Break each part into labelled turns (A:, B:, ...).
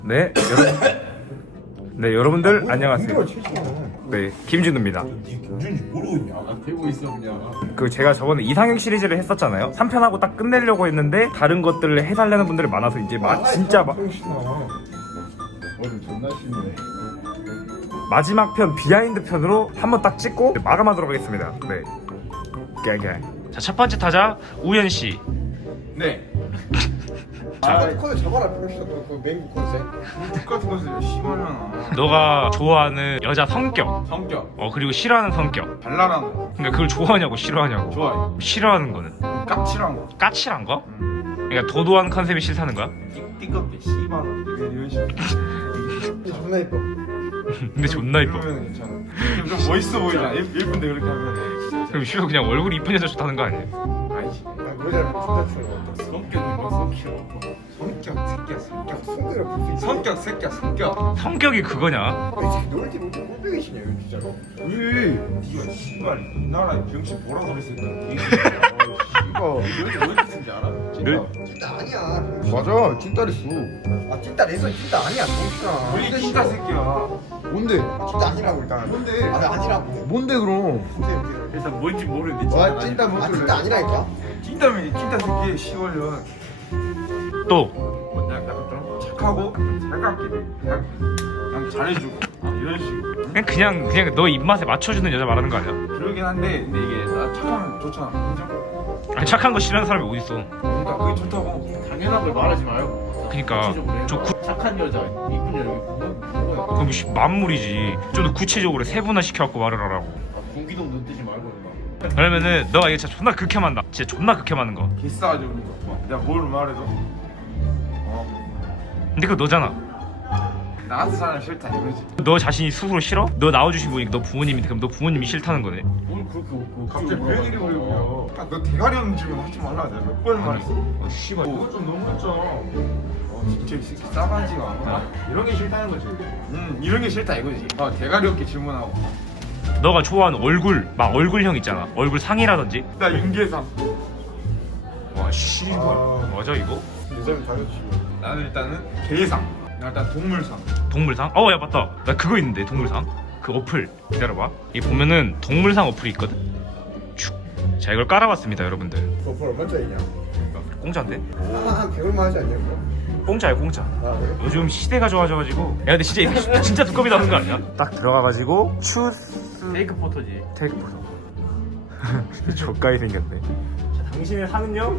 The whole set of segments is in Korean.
A: 네, 여러분들 안녕하세요. 네, 김진우입니다.
B: 김준이 모르고 있냐? 되고 있어 그냥.
A: 그 제가 저번에 이상형 시리즈를 했었잖아요. 3편하고 딱 끝내려고 했는데 다른 것들을 해달라는 분들이 많아서 이제 진짜
B: 오늘 존나 심해.
A: 마지막 편 비하인드 편으로 한번 딱 찍고 마감하도록 하겠습니다. 네. 깨깨. 자, 첫 번째 타자 우현 씨.
B: 네.
C: 코드 잡아라 병신아. 그 맹구 코드
B: 똑같은 것을 심하잖아.
A: 너가 좋아하는 여자 성격.
B: 성격.
A: 그리고 싫어하는 성격.
B: 발랄한 거.
A: 그러니까 그걸 좋아하냐고 싫어하냐고.
B: 좋아해.
A: 싫어하는 거는
B: 까칠한 거.
A: 까칠한 거? 그러니까 도도한 컨셉이 싫다는 거야?
B: 띠껍게 씨발. 이런 식으로.
C: 존나 예뻐.
A: 근데 존나 이뻐.
B: 그러면 괜찮아. 좀 멋있어 보이잖아. 예쁜데 그렇게 하면.
A: 그럼 싫어 그냥 얼굴이 이쁜 여자 좋다는 거 아니야?
B: 아니지.
C: 모자를 존나 추는 거 같아.
B: 성격은 뭐 성격. 성격 새끼야 성격.
C: 성대를 볼수 있어.
B: 성격 새끼야 성격.
A: 성격이 그거냐?
C: 놀지 못해 꼴배기시냐 이거 진짜로.
B: 왜? 니가 씨발 이 나라에 병신 보라 그랬으니까.
C: 이거
B: 이렇게 뭐 이렇게 쓴지 알아?
C: 찐따 아니야.
D: 맞아 찐따리수.
C: 아 찐따 레서 찐따 아니야 병신아.
B: 우리 진짜 새끼야.
D: 뭔데?
C: 찐따 아니라고 일단.
D: 뭔데?
C: 아니라고.
D: 뭔데 그럼?
B: 일단 뭔지 모르는데
D: 와 찐따
C: 아
D: 뭔데?
C: 찐따 아니라니까.
B: 찐따면 찐따 새끼 10월년
A: 또
B: 약간 좀 착하고 살갑게 그냥 잘해주고 이런 식으로
A: 그냥 너 입맛에 맞춰주는 여자 말하는 거 아니야?
B: 그러긴 한데 근데 이게 나 착하면 좋잖아 인정?
A: 아니 착한 거 싫어하는 사람이 어디 있어?
B: 그러니까 그게 좋다고
E: 당연한 걸 말하지 말고
A: 그러니까 좀
E: 착한 여자, 이쁜 여자 그거
A: 그럼 만물이지. 좀 더 구체적으로 세분화 시켜갖고 말을 하라고.
E: 공기동 눈 뜨지 말고
A: 그러면은 너가 이거 진짜 존나 극혐한다. 진짜 존나 극혐하는 거.
B: 개싸가지고 내가 뭘 말해도
A: 근데 그거 너잖아.
B: 나한테 사람 싫다 이거지
A: 너 자신이 스스로 싫어? 너 나와주신 분이 너 부모님인데 그럼 너 부모님이 싫다는 거네.
E: 뭘 그렇게
B: 갑자기 왜 이리 버리고요 너 대가리 없는 질문 하지 말라 내가 몇 번 말했어
A: 씨발.
B: 그거 좀 너무했죠 진짜 이 새끼 싸가지가 않아
E: 이런 게 싫다는 거지.
B: 이런 게 싫다 이거지 대가리 없게 질문하고
A: 너가 좋아하는 얼굴 막 얼굴형 있잖아. 얼굴 상이라든지.
B: 나 윤계상
A: 와 씨발. 맞아 이거?
C: 여자는 당연히.
B: 나는 일단은 개상 나 일단 동물상
A: 동물상? 야 맞다. 나 그거 있는데 동물상. 그 어플 기다려봐. 이 보면은 동물상 어플이 있거든. 슉. 자 이걸 깔아봤습니다 여러분들.
C: 그거 얼마짜리냐?
A: 공짜인데?
C: 한 100얼마 하지 않냐 그거?
A: 공짜야 공짜.
C: 아 그래?
A: 요즘 시대가 좋아져가지고. 야 근데 진짜 이거 진짜 두꺼비 나오는 거 아니야? 딱 들어가가지고 추스
E: 페이크 포토지.
A: 테이크 보소. 족가이 생겼네. 자, 당신의 상은요?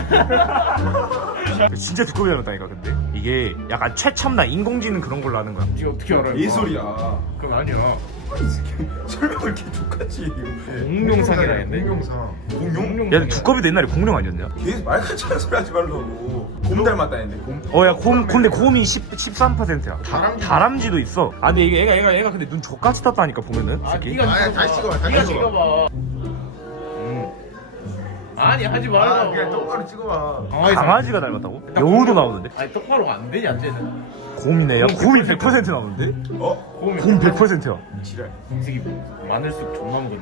A: 진짜 두꺼비 닮았다니까 근데 이게 약간 최첨단 인공지능 그런 걸로 하는 거야.
E: 이게 어떻게 알아요?
B: 예술이야
E: 그럼 아니야.
B: 설명을 이렇게 족같이
A: 공룡상이라 했네.
D: 공룡상.
B: 공룡?
A: 야 근데 두꺼비도 옛날에 공룡 아니었냐?
B: 계속 말 같지않은 소리 하지 말라고 곰 닮았다 했는데 곰?
A: 야 근데 곰이 13%야. 다람쥐도 있어. 아 근데 얘가 근데 눈 족같이 떴다니까 보면은.
E: 아,
A: 새끼.
E: 네가
D: 아니, 다시 찍어봐, 다시
E: 네가
D: 찍어봐.
E: 찍어봐. 아니 하지 말라고.
D: 그냥 똑바로 찍어봐.
A: 강아지가 닮았다고? 여우도 나오는데?
E: 아니 똑바로 안 되냐 쟤는.
A: 곰이네. 야 곰이 100% 나오는데? 곰 100%야.
B: 지랄
E: 공식이 많을수록 존나 먹는다.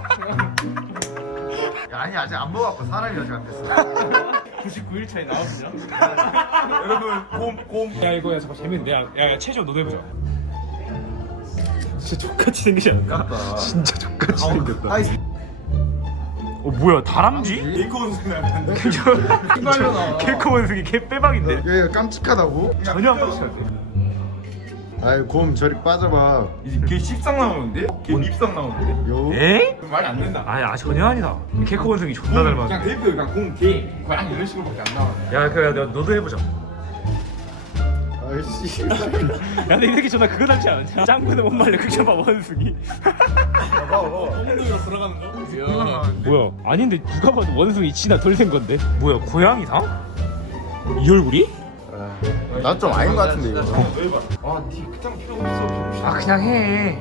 D: 야, 아니 아직 안 먹어갖고 사람이 아직 안 됐어.
E: 99일 차이 나왔냐?
B: 여러분 곰
A: 야 이거 야 잠깐 재밌는데. 야 체조 너도 해보자. 진짜 족같이 생기지 않을까? 진짜 족같이 생겼다. 뭐야 다람쥐?
B: 에이코 원숭이 닮았는데?
E: 이발로 나와.
A: 개코 원숭이 개 빼박인데?
D: 얘 깜찍하다고?
A: 전혀 안 깜찍한데?
D: 아이 곰 저리 빠져봐.
B: 이제 걔 십상 나오는데? 걔 밉상 나오는데?
D: 요.
A: 에이?
B: 말이 안 된다
A: 전혀 아니다. 개코 원숭이 존나 닮았어.
B: 그냥 대표 그냥 곰, 개, 고양이 이런 식으로밖에 안 나와
A: 야 그래 너도 해보자.
D: 아이씨.
A: 야 근데 이 새끼 존나 그거 닮지 않았냐? 짱구는 못 말려 극혐봐 원숭이.
E: 엉덩이로 돌아가는 거? 야.
A: 뭐야 아닌데 누가 봐도 원숭이 진짜 덜 된 건데? 뭐야 고양이상? 이 얼굴이?
D: 난 좀 아닌 것 같은데 이거.
B: 아니 그딴 필요 없어
A: 그냥 해.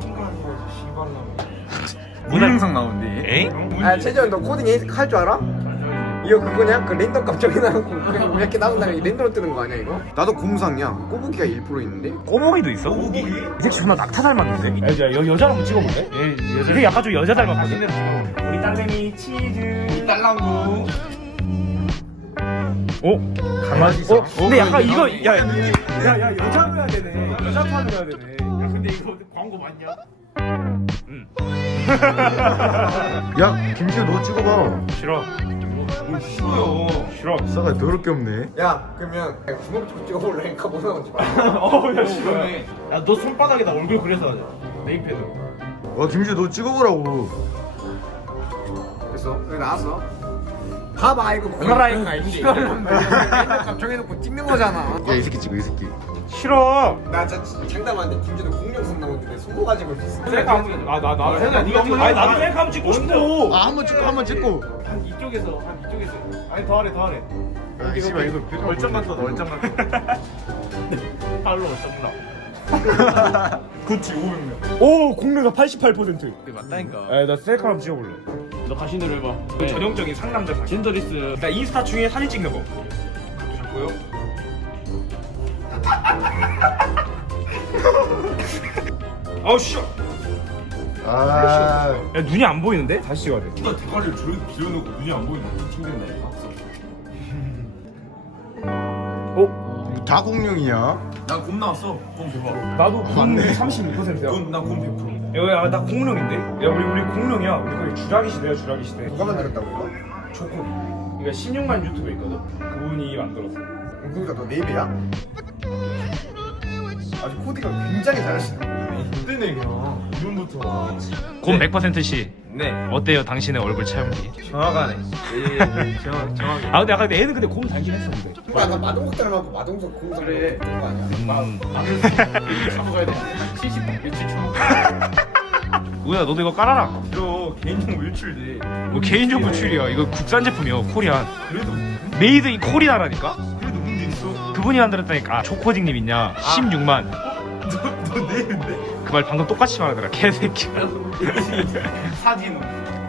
B: 동영상 나오는데
A: 에이?
C: 아 최재현 너 코딩 할 줄 알아? 이거 그거냐? 그 랜덤 갑자기 나오고 그냥 몇 개 나온 다음에 랜덤으로 뜨는 거 아니야 이거? 나도 곰상이야. 꼬부기가 1% 있는데.
A: 꼬부기도 있어? 꼬부기? 이 새끼 존나 낙타 닮았는데? 여자 한번 찍어볼래? 이 새끼 약간 좀 여자 닮았거든? 우리 딸내미 치즈
B: 딸랑구
A: 강아지 상. 근데 약간 이거 야 여자로 해야 되네. 여자판으로 해야 되네.
E: 야 근데 이거 광고 맞냐?
D: 야 김치우 너 찍어봐.
A: 싫어.
B: 싫어요.
A: 싫어.
D: 싸가 더럽게 없네.
C: 야 그러면 주먹 좀 찍어볼래니까 뭐 나오지 마.
A: 어야 싫어.
E: 야너 손바닥에다 얼굴 그려서 하자. 네임패드.
D: 와 김치우 너 찍어보라고.
C: 됐어. 여기 나왔어. 봐봐 이거
A: 고라라이가 아닌데.
C: 이거는 감정해놓고 찍는 거잖아.
D: 야 이 새끼 찍어 이 새끼.
A: 싫어.
C: 나 진짜 장담하는데 김준호 공룡성 나오는데 내 손모 가지고 있어.
A: 셀카 한번 나나
E: 생각 네가 찍어.
A: 아니 나도 셀카 한번 찍고 싶어.
D: 아 한 번 찍고 한 번 찍고.
E: 한 이쪽에서 아니 더 아래
D: 아 씨발 이거 표정
E: 월정 같다 월정 같다. 팔로 월정나.
B: 그치 500명.
A: 오 공룡가 88%.
E: 그게 맞다니까.
A: 나 셀카 한번 찍어볼래.
E: 너 가신대로 해봐.
A: 그 전형적인 상남자 사진.
E: 젠더리스.
A: 나 인스타 중에 사진 찍는 거. 보여? 아우 씨.
D: 아
A: 야 눈이 안 보이는데? 다시 찍어야 돼.
B: 누가 대가리를 저렇게 빌려놓고 눈이 안 보이는 튕겨낸다니까.
D: 다 공룡이야.
B: 난곰 나왔어. 곰 대박.
A: 나도 곰 36%야.
B: 난곰 100%.
A: 야, 나 공룡인데? 야, 우리 공룡이야. 우리 거의 주라기 시대야, 주라기 시대.
C: 누가 만들었다고 이거?
A: 조코. 그러니까 16만 유튜버 있거든. 그분이 만들었어.
C: 그러니까 너 네이비야? 아주 코디가 굉장히 잘하시는 분이네.
B: 그때네 그냥 이름부터.
A: 곰 100%씨.
B: 네.
A: 어때요, 당신의 얼굴 체험기?
B: 정확하네. 정확해.
A: 아, 근데 아까 애는 근데 곰 닮긴 했었는데.
C: 그러니까 아까 마동석 닮았고 마동석 공성 그래. 그런 거 아니야?
E: 잡고 가야 돼. 70 며칠 초.
A: 우야, 너도 이거 깔아라.
B: 저 개인정보 유출돼.
A: 뭐 개인정 부출이야. 이거 국산 제품이야, 코리안.
B: 그래도
A: 메이드 인 코리아라니까?
B: 그래도 문제 있어.
A: 그분이 만들었다니까. 아, 조코직님 있냐? 16만.
B: 너 내인데?
A: 그 말 방금 똑같이 말하더라, 개새끼야.
E: 사진.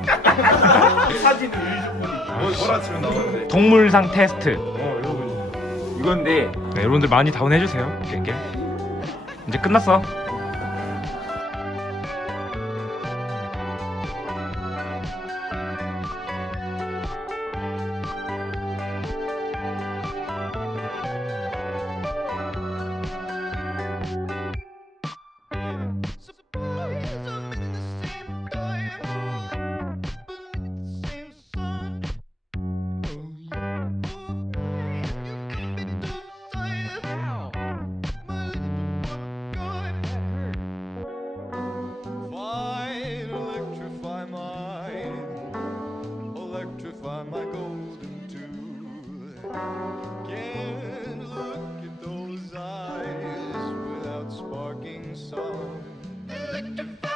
E: 사진을
B: 뭐라 치면 나오는데.
A: 동물상 테스트.
B: 여러분 이건데.
A: 네, 여러분들 많이 다운해주세요. 게임. 이제 끝났어.
F: Electrify my golden tooth. Can't look at those eyes without sparking some. Electrify.